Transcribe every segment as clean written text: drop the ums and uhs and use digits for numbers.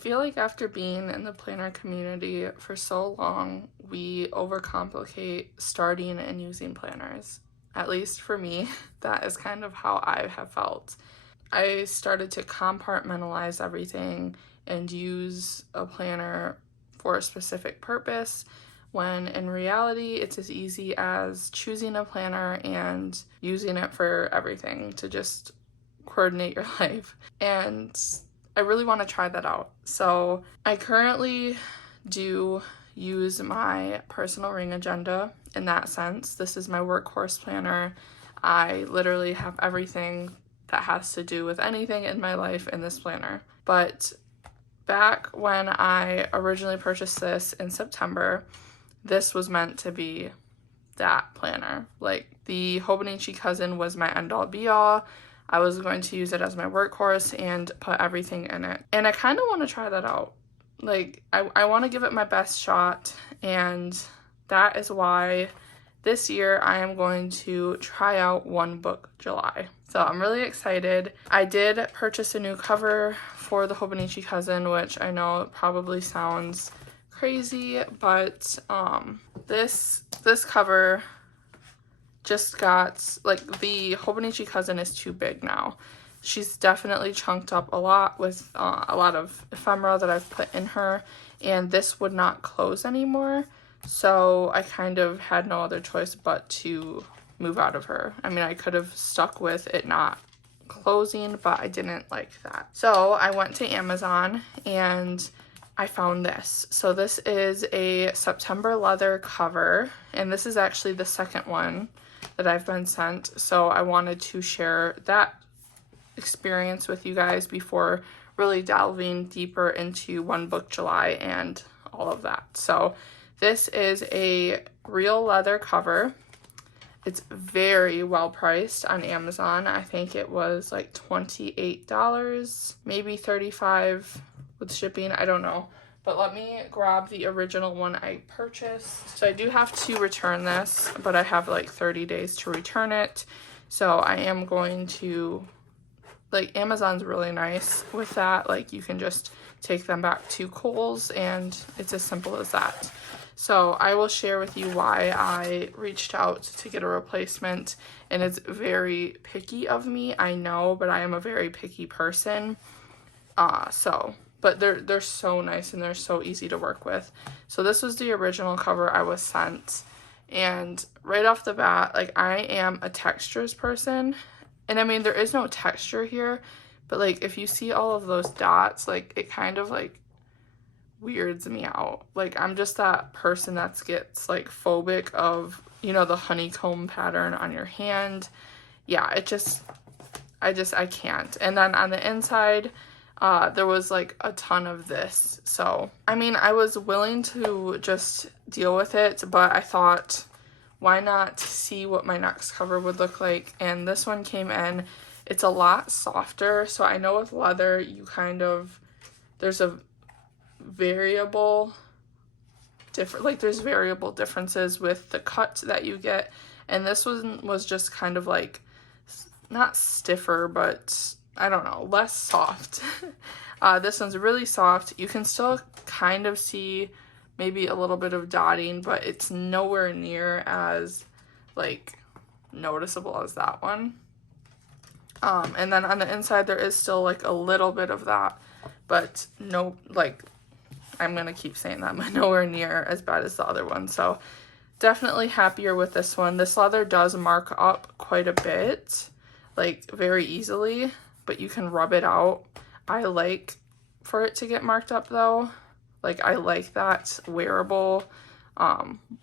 feel like after being in the planner community for so long, we overcomplicate starting and using planners. At least for me, that is kind of how I have felt. I started to compartmentalize everything and use a planner for a specific purpose, when in reality it's as easy as choosing a planner and using it for everything to just coordinate your life. And I really want to try that out. So I currently do use my personal ring agenda in that sense. This is my workhorse planner. I literally have everything that has to do with anything in my life in this planner. But back when I originally purchased this in September, this was meant to be that planner. Like, the Hobonichi Cousin was my end-all be-all. I was going to use it as my workhorse and put everything in it. And I kind of want to try that out. Like, I want to give it my best shot, and that is why this year I am going to try out One Book July. So I'm really excited. I did purchase a new cover for the Hobonichi Cousin, which I know probably sounds crazy, but this cover just got, like, the Hobonichi Cousin is too big now. She's definitely chunked up a lot with a lot of ephemera that I've put in her, and this would not close anymore, so I kind of had no other choice but to move out of her. I mean, I could have stuck with it not closing, but I didn't like that. So I went to Amazon and I found this. So this is a September leather cover, and this is actually the second one that I've been sent. So I wanted to share that experience with you guys before really delving deeper into One Book July and all of that. So this is a real leather cover. It's very well priced on Amazon. I think it was like $28, maybe $35 with shipping. I don't know. But let me grab the original one I purchased. So I do have to return this, but I have like 30 days to return it. So I am going to, like, Amazon's really nice with that. Like, you can just take them back to Kohl's and it's as simple as that. So I will share with you why I reached out to get a replacement, and it's very picky of me, I know, but I am a very picky person. But they're so nice and they're so easy to work with. So this was the original cover I was sent, and right off the bat, like, I am a textures person, and I mean, there is no texture here, but like, if you see all of those dots, like, it kind of like weirds me out. Like, I'm just that person that gets like phobic of, you know, the honeycomb pattern on your hand. Yeah, I can't. And then on the inside, there was like a ton of this. So, I mean, I was willing to just deal with it, but I thought, why not see what my next cover would look like? And this one came in. It's a lot softer. So I know with leather, you kind of, there's a variable there's variable differences with the cut that you get, and this one was just kind of like, not stiffer, but I don't know, less soft. This one's really soft. You can still kind of see maybe a little bit of dotting, but it's nowhere near as like noticeable as that one. And then on the inside there is still like a little bit of that, but no, like, I'm gonna keep saying that, but nowhere near as bad as the other one. So definitely happier with this one. This leather does mark up quite a bit, like very easily, but you can rub it out. I like for it to get marked up though. Like, I like that wearable,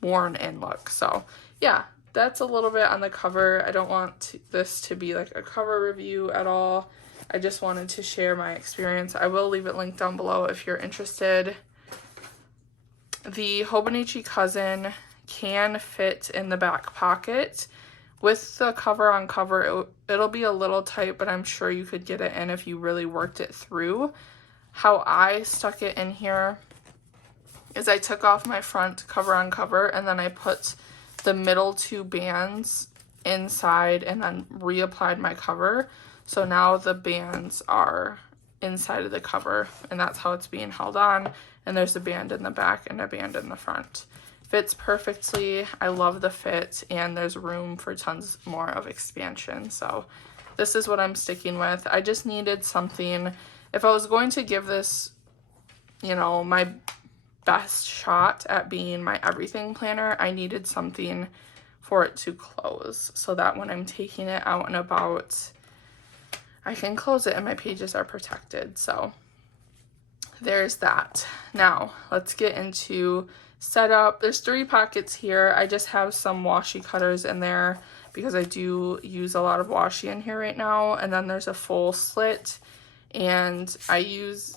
worn in look. So yeah, that's a little bit on the cover. I don't want this to be like a cover review at all. I just wanted to share my experience. I will leave it linked down below if you're interested. The Hobonichi Cousin can fit in the back pocket. With the cover on cover, it'll be a little tight, but I'm sure you could get it in if you really worked it through. How I stuck it in here is I took off my front cover on cover, and then I put the middle two bands inside and then reapplied my cover. So now the bands are inside of the cover, and that's how it's being held on. And there's a band in the back and a band in the front. Fits perfectly. I love the fit, and there's room for tons more of expansion. So this is what I'm sticking with. I just needed something. If I was going to give this, you know, my best shot at being my everything planner, I needed something for it to close so that when I'm taking it out and about, I can close it and my pages are protected. So there's that. Now let's get into setup. There's 3 pockets here. I just have some washi cutters in there because I do use a lot of washi in here right now. And then there's a full slit, and I use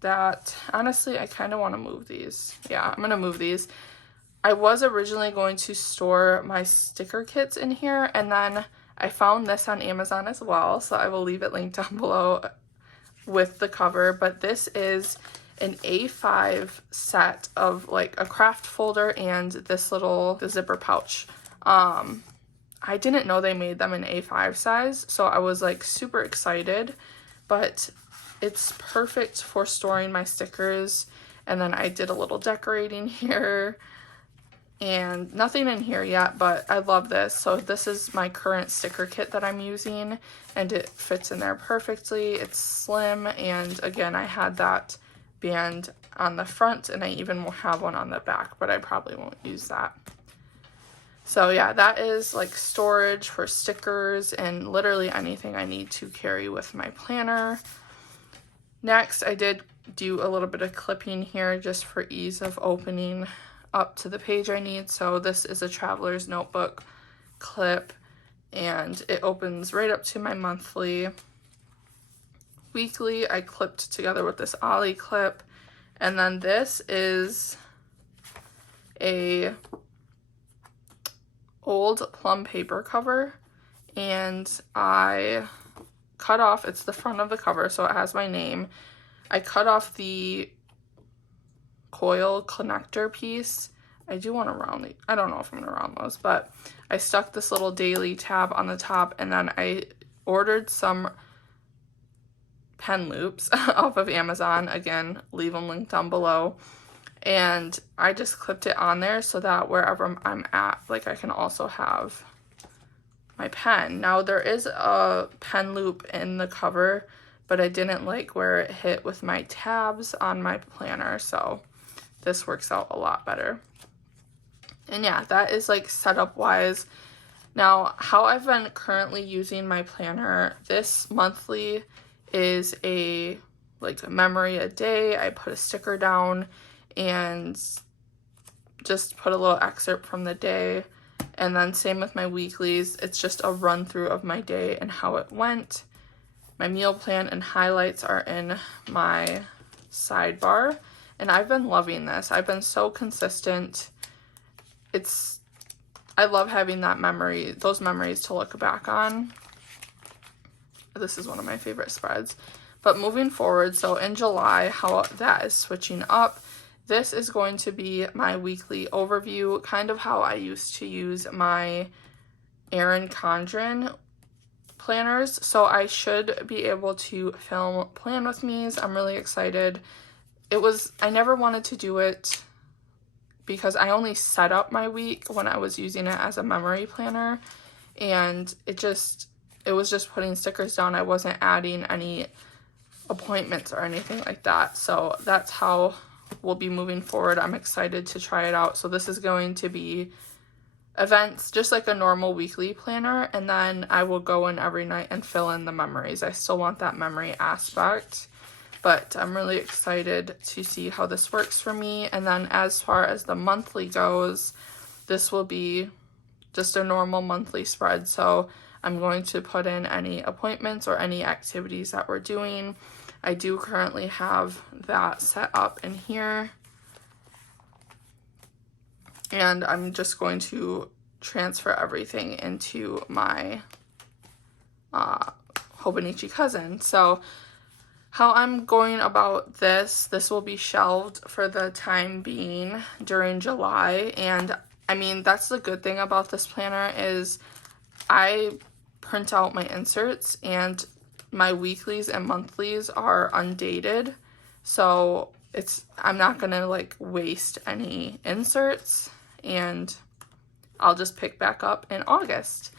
that. Honestly, I kind of want to move these. Yeah, I'm going to move these. I was originally going to store my sticker kits in here, and then I found this on Amazon as well, so I will leave it linked down below with the cover. But this is an A5 set of like a craft folder and this little zipper pouch. I didn't know they made them in A5 size, so I was like super excited, but it's perfect for storing my stickers. And then I did a little decorating here, and nothing in here yet, but I love this. So this is my current sticker kit that I'm using, and it fits in there perfectly. It's slim, and again, I had that band on the front, and I even will have one on the back, but I probably won't use that. So yeah, that is like storage for stickers and literally anything I need to carry with my planner. Next, I did do a little bit of clipping here just for ease of opening up to the page I need. So this is a traveler's notebook clip, and it opens right up to my monthly. Weekly, I clipped together with this Ollie clip, and then this is a old plum paper cover, and I cut off, it's the front of the cover, so it has my name. I cut off the coil connector piece. I do want to round the, I don't know if I'm going to round those, but I stuck this little daily tab on the top, and then I ordered some pen loops off of Amazon. Again, leave them linked down below. And I just clipped it on there so that wherever I'm at, like I can also have my pen. Now there is a pen loop in the cover, but I didn't like where it hit with my tabs on my planner, so this works out a lot better. And yeah, that is like setup wise. Now, how I've been currently using my planner, this monthly is a memory a day. I put a sticker down and just put a little excerpt from the day. And then same with my weeklies. It's just a run through of my day and how it went. My meal plan and highlights are in my sidebar, and I've been loving this. I've been so consistent. I love having that memory, those memories to look back on. This is one of my favorite spreads. But moving forward, so in July, how that is switching up, this is going to be my weekly overview, kind of how I used to use my Erin Condren planners. So I should be able to film plan with me's. I'm really excited. I never wanted to do it because I only set up my week when I was using it as a memory planner, and it was just putting stickers down. I wasn't adding any appointments or anything like that. So that's how we'll be moving forward. I'm excited to try it out. So this is going to be events, just like a normal weekly planner, and then I will go in every night and fill in the memories. I still want that memory aspect, but I'm really excited to see how this works for me. And then as far as the monthly goes, this will be just a normal monthly spread. So I'm going to put in any appointments or any activities that we're doing. I do currently have that set up in here. And I'm just going to transfer everything into my Hobonichi cousin. So how I'm going about this will be shelved for the time being during July. And I mean, that's the good thing about this planner is I print out my inserts, and my weeklies and monthlies are undated, so I'm not gonna like waste any inserts, and I'll just pick back up in August,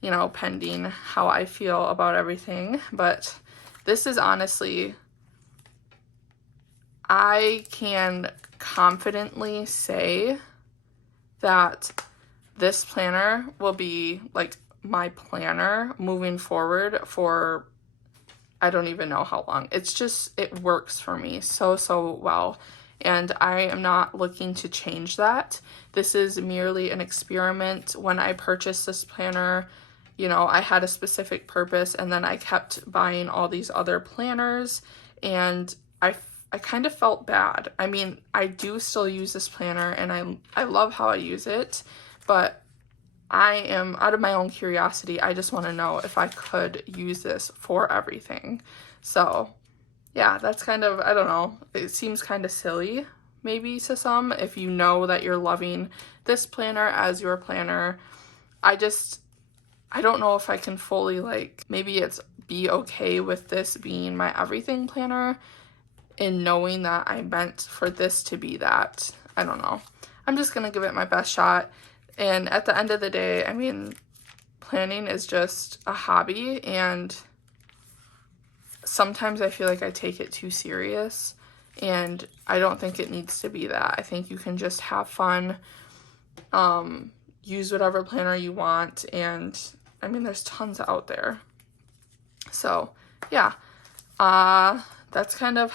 you know, pending how I feel about everything. But this is honestly, I can confidently say that this planner will be like my planner moving forward for I don't even know how long. It's just, it works for me so well, and I am not looking to change that. This is merely an experiment. When I purchased this planner, you know, I had a specific purpose, and then I kept buying all these other planners, and I kind of felt bad. I mean, I do still use this planner, and I love how I use it, but I am, out of my own curiosity, I just want to know if I could use this for everything. So yeah, that's kind of, I don't know, it seems kind of silly maybe to some if you know that you're loving this planner as your planner. I don't know if I can fully, like, maybe it's be okay with this being my everything planner in knowing that I meant for this to be that. I don't know. I'm just gonna give it my best shot. And at the end of the day, I mean, planning is just a hobby, and sometimes I feel like I take it too serious, and I don't think it needs to be that. I think you can just have fun, use whatever planner you want, and I mean, there's tons out there. So yeah, that's kind of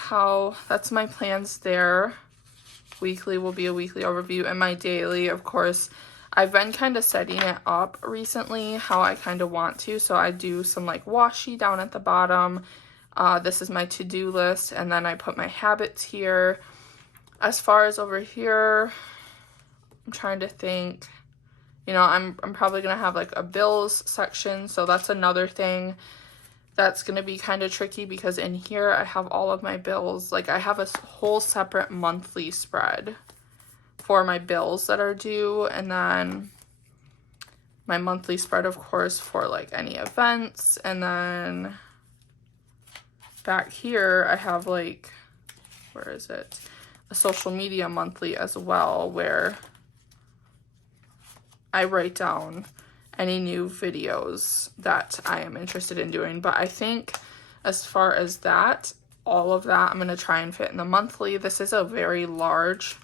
that's my plans there. Weekly will be a weekly overview, and my daily, of course, I've been kind of setting it up recently how I kind of want to. So I do some like washi down at the bottom. This is my to-do list, and then I put my habits here. As far as over here, I'm trying to think, you know, I'm probably gonna have like a bills section, so that's another thing that's gonna be kind of tricky, because in here I have all of my bills. Like, I have a whole separate monthly spread for my bills that are due, and then my monthly spread, of course, for like any events. And then back here I have, like, where is it, a social media monthly as well, where I write down any new videos that I am interested in doing. But I think as far as that, all of that I'm going to try and fit in the monthly. This is a very large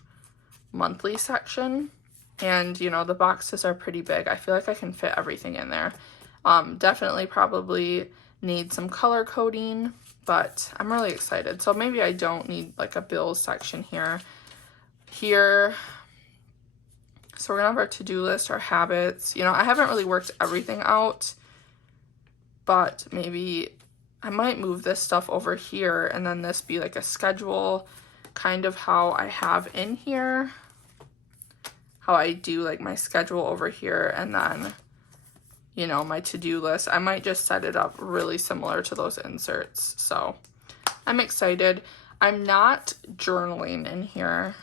monthly section, and you know, the boxes are pretty big. I feel like I can fit everything in there. Definitely probably need some color coding, but I'm really excited. So maybe I don't need like a bills section here. So we're gonna have our to-do list, our habits. You know, I haven't really worked everything out, but maybe I might move this stuff over here, and then this be like a schedule, kind of how I have in here, how I do like my schedule over here, and then, you know, my to-do list. I might just set it up really similar to those inserts. So I'm excited. I'm not journaling in here,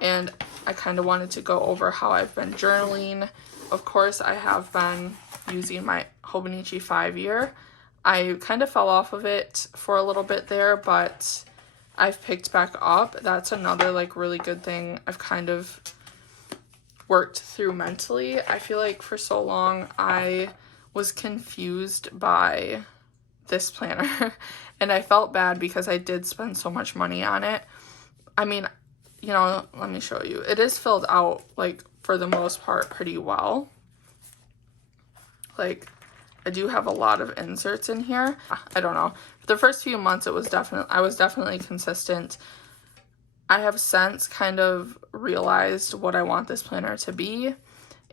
and I kind of wanted to go over how I've been journaling. Of course, I have been using my Hobonichi 5-year. I kind of fell off of it for a little bit there, but I've picked back up. That's another like really good thing I've kind of worked through mentally. I feel like for so long I was confused by this planner and I felt bad because I did spend so much money on it. I mean, you know, let me show you. It is filled out, like, for the most part pretty well. Like, I do have a lot of inserts in here. I don't know. For the first few months, I was definitely consistent. I have since kind of realized what I want this planner to be,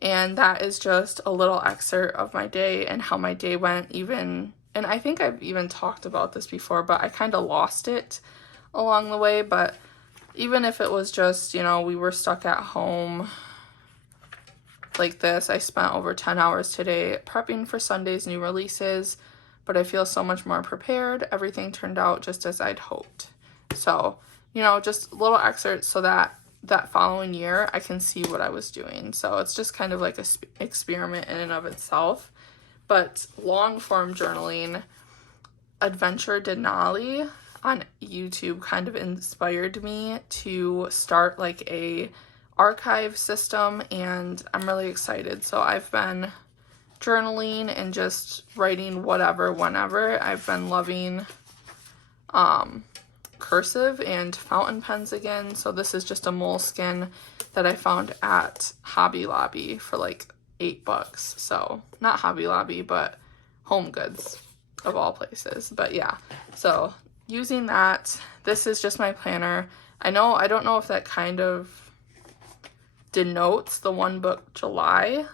and that is just a little excerpt of my day and how my day went. Even, and I think I've even talked about this before, but I kind of lost it along the way. But even if it was just, you know, we were stuck at home like this, I spent over 10 hours today prepping for Sunday's new releases, but I feel so much more prepared. Everything turned out just as I'd hoped. So, you know, just little excerpts so that that following year I can see what I was doing. So it's just kind of like a experiment in and of itself. But long form journaling, Adventure Denali on YouTube kind of inspired me to start like a archive system, and I'm really excited. So I've been journaling and just writing whatever, whenever. I've been loving cursive and fountain pens again. So this is just a moleskin that I found at Hobby Lobby for like $8. So not Hobby Lobby, but Home Goods of all places. But yeah, so using that. This is just my planner. I don't know if that kind of denotes the one book July.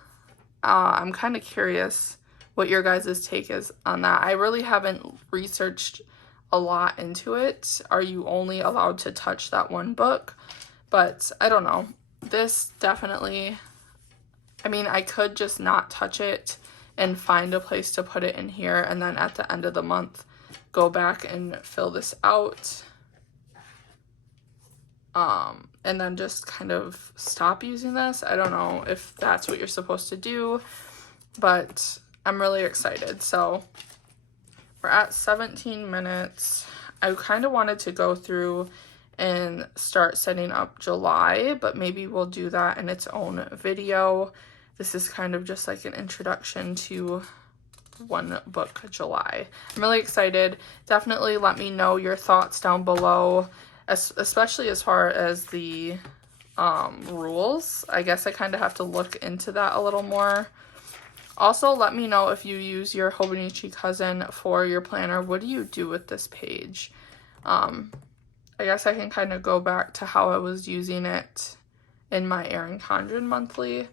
I'm kind of curious what your guys' take is on that. I really haven't researched a lot into it. Are you only allowed to touch that one book? But I don't know. This definitely, I mean, I could just not touch it and find a place to put it in here, and then at the end of the month go back and fill this out, and then just kind of stop using this. I don't know if that's what you're supposed to do, but I'm really excited. So we're at 17 minutes. I kind of wanted to go through and start setting up July, but maybe we'll do that in its own video. This is kind of just like an introduction to one book July. I'm really excited. Definitely let me know your thoughts down below, especially as far as the rules. I guess I kind of have to look into that a little more. Also, let me know if you use your Hobonichi cousin for your planner. What do you do with this page? I guess I can kind of go back to how I was using it in my Erin Condren monthly,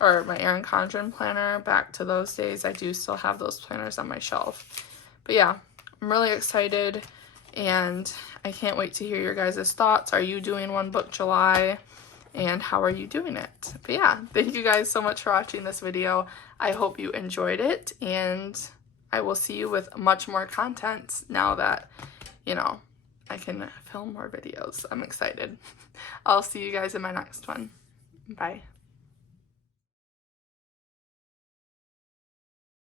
or my Erin Condren planner, back to those days. I do still have those planners on my shelf. But yeah, I'm really excited, and I can't wait to hear your guys' thoughts. Are you doing one book July? And how are you doing it? But yeah, thank you guys so much for watching this video. I hope you enjoyed it, and I will see you with much more content now that, you know, I can film more videos. I'm excited. I'll see you guys in my next one. Bye.